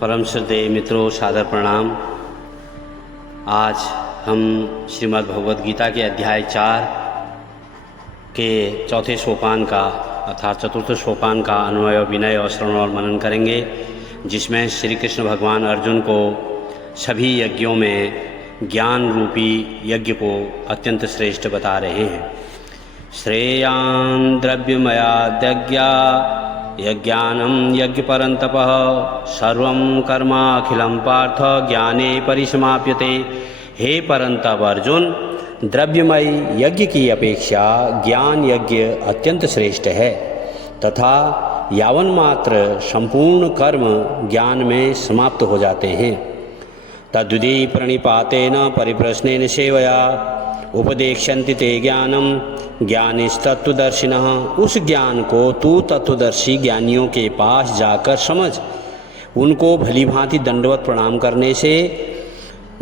परम श्रद्धेय मित्रों, सादर प्रणाम। आज हम श्रीमद् भगवद गीता के अध्याय 4 के चौथे सोपान का अर्थात चतुर्थ सोपान का अन्वय, विनय और श्रवण और मनन करेंगे, जिसमें श्री कृष्ण भगवान अर्जुन को सभी यज्ञों में ज्ञान रूपी यज्ञ को अत्यंत श्रेष्ठ बता रहे हैं। श्रेयान् द्रव्यमयाद्यज्ञा यज्ञानं यज्ञपरन्तपः सर्वं कर्माखिलं पार्थ ज्ञाने परिसमाप्यते। हे परंतप अर्जुन, द्रव्यमय यज्ञ की अपेक्षा ज्ञान यज्ञ अत्यंत श्रेष्ठ है तथा यावन मात्र संपूर्ण कर्म ज्ञान में समाप्त हो जाते हैं। तद्विधि प्रणिपातेन परिप्रश्नेन सेवया उपदेक्षन्ति ते ज्ञानम ज्ञानिस्तत्वदर्शिनः। उस ज्ञान को तू तत्वदर्शी ज्ञानियों के पास जाकर समझ। उनको भली भांति दंडवत प्रणाम करने से,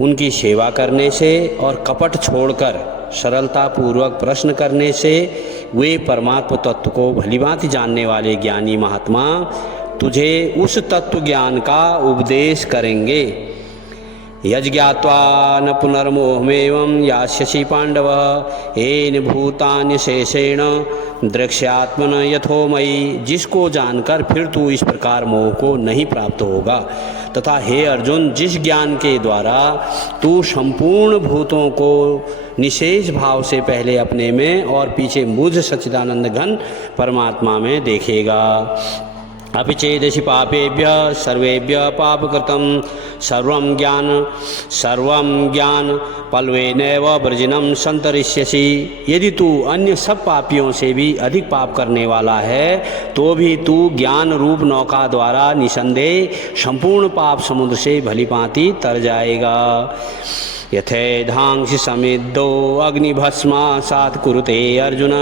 उनकी सेवा करने से और कपट छोड़कर सरलता पूर्वक प्रश्न करने से वे परमात्म तत्व को भली भांति जानने वाले ज्ञानी महात्मा तुझे उस तत्व ज्ञान का उपदेश करेंगे। यज्ञात्वा न पुनर्मोहमेवं यास्यसि पांडव येन भूतान्यशेषेण द्रक्ष्यात्मन यथोमयि। जिसको जानकर फिर तू इस प्रकार मोह को नहीं प्राप्त होगा। तथा हे अर्जुन, जिस ज्ञान के द्वारा तू संपूर्ण भूतों को निशेष भाव से पहले अपने में और पीछे मुझ सच्चिदानंद घन परमात्मा में देखेगा। अपि चेदसि पापेभ्य सर्वेभ्य पापकृतं सर्वं ज्ञान पल्वेनैव वर्जिनं संतरिष्यसि। यदि तू अन्य सब पापियों से भी अधिक पाप करने वाला है तो भी तू ज्ञान रूप नौका द्वारा निसंदेह संपूर्ण पाप समुद्र से भली भांति तर जाएगा। यथेधांसि समिद्धो अग्निभस्मासात् कुरुते अर्जुन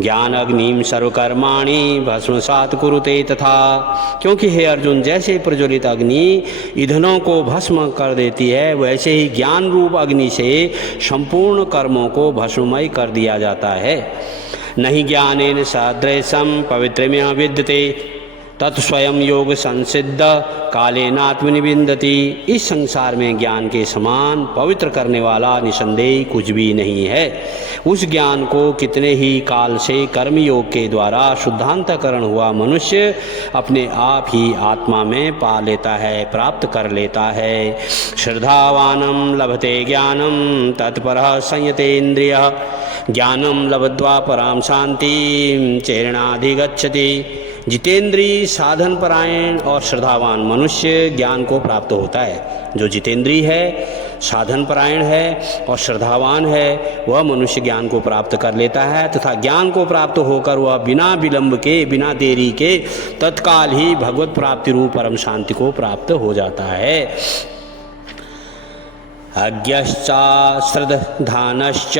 ज्ञान अग्निम सर्वकर्माणि भस्मसात् कुरुते। तथा क्योंकि हे अर्जुन, जैसे प्रज्वलित अग्नि ईंधनों को भस्म कर देती है, वैसे ही ज्ञान रूप अग्नि से संपूर्ण कर्मों को भस्ममय कर दिया जाता है। नहीं ज्ञानेन सदृशं पवित्रमिह विद्यते तत्स्वयं योग संसिद्ध कालेनात्मनिविन्दति। इस संसार में ज्ञान के समान पवित्र करने वाला निसंदेह कुछ भी नहीं है। उस ज्ञान को कितने ही काल से कर्मयोग के द्वारा शुद्धांतकरण हुआ मनुष्य अपने आप ही आत्मा में पा लेता है, प्राप्त कर लेता है। श्रद्धावानं लभते ज्ञानं तत्परः संयतेन्द्रियः ज्ञानं लब्ध्वा परां शांतिं चैरणाधिगच्छति। जितेंद्रीय, साधन परायण और श्रद्धावान मनुष्य ज्ञान को प्राप्त होता है। जो जितेंद्रीय है, साधन परायण है और श्रद्धावान है, वह मनुष्य ज्ञान को प्राप्त कर लेता है तथा ज्ञान को प्राप्त होकर वह बिना विलंब के, बिना देरी के तत्काल ही भगवत प्राप्ति रूप परम शांति को प्राप्त हो जाता है। अज्ञश्च श्रद्धानश्च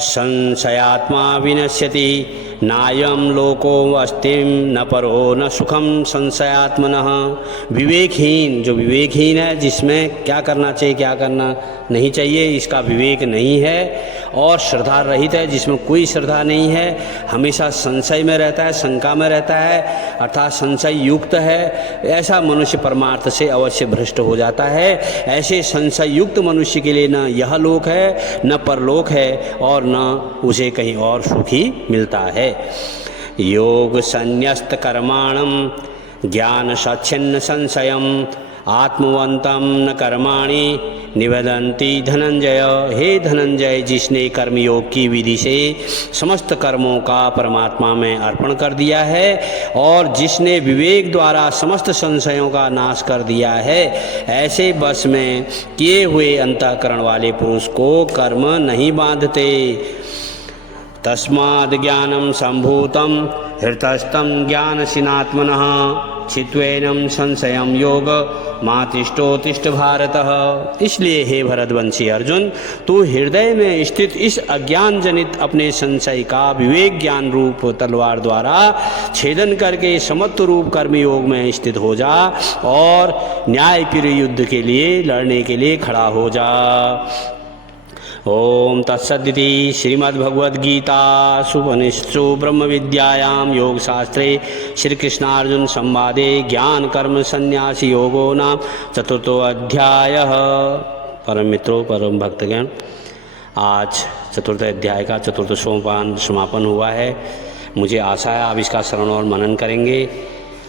संशयात्मा विनश्यति नायं लोको अस्तिं न परो न सुखम संशयात्मनः। विवेकहीन, जो विवेकहीन है, जिसमें क्या करना चाहिए क्या करना नहीं चाहिए इसका विवेक नहीं है, और श्रद्धा रहित है, जिसमें कोई श्रद्धा नहीं है, हमेशा संशय में रहता है, शंका में रहता है, अर्थात संशय युक्त है, ऐसा मनुष्य परमार्थ से अवश्य भ्रष्ट हो जाता है। ऐसे संशय युक्त मनुष्य के लिए न यह लोक है न परलोक है और न उसे कहीं और सुख ही मिलता है। योग संन्यस्त कर्माणं ज्ञान सच्छिन्न संशयम् आत्मवन्तं न कर्माणि निवेदन्ति धनंजय। हे धनंजय, जिसने कर्मयोग की विधि से समस्त कर्मों का परमात्मा में अर्पण कर दिया है और जिसने विवेक द्वारा समस्त संशयों का नाश कर दिया है, ऐसे बस में किए हुए अंतःकरण वाले पुरुष को कर्म नहीं बांधते। तस्माद् ज्ञानं सम्भूतं हृतस्थं ज्ञानसिनात्मनः छित्त्वेनं संशयं योग मातिष्ठोतिष्ठ भारतः। इसलिए हे भरतवंशी अर्जुन, तू हृदय में स्थित इस अज्ञान जनित अपने संशय का विवेक ज्ञान रूप तलवार द्वारा छेदन करके समत्व रूप कर्मयोग में स्थित हो जा और न्यायप्रिय युद्ध के लिए लड़ने के लिए खड़ा हो जा। ओम तत्सदिति श्रीमद्भगवद्गीतासु ब्रह्म विद्यायां योगशास्त्रे श्रीकृष्णार्जुन संवादे ज्ञान कर्म संन्यास योगो नाम चतुर्थो अध्यायः। परम मित्रों, परम भक्तगण, आज चतुर्थ अध्याय का चतुर्थ सोपान समापन हुआ है। मुझे आशा है आप इसका श्रवण और मनन करेंगे,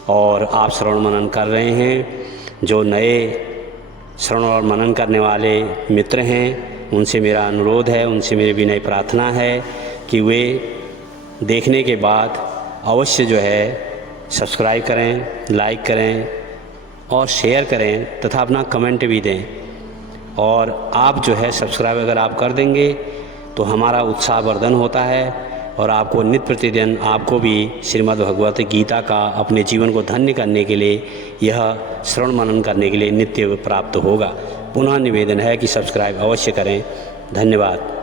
और आप श्रवण मनन कर रहे हैं। जो नए श्रवण और मनन करने वाले मित्र हैं, उनसे मेरा अनुरोध है, उनसे मेरी विनय प्रार्थना है कि वे देखने के बाद अवश्य जो है सब्सक्राइब करें, लाइक करें और शेयर करें तथा अपना कमेंट भी दें। और आप जो है सब्सक्राइब अगर आप कर देंगे तो हमारा उत्साहवर्धन होता है, और आपको नित्य प्रतिदिन आपको भी श्रीमद् भगवत गीता का अपने जीवन को धन्य करने के लिए, यह श्रवण मनन करने के लिए नित्य प्राप्त होगा। पुनः निवेदन है कि सब्सक्राइब अवश्य करें। धन्यवाद।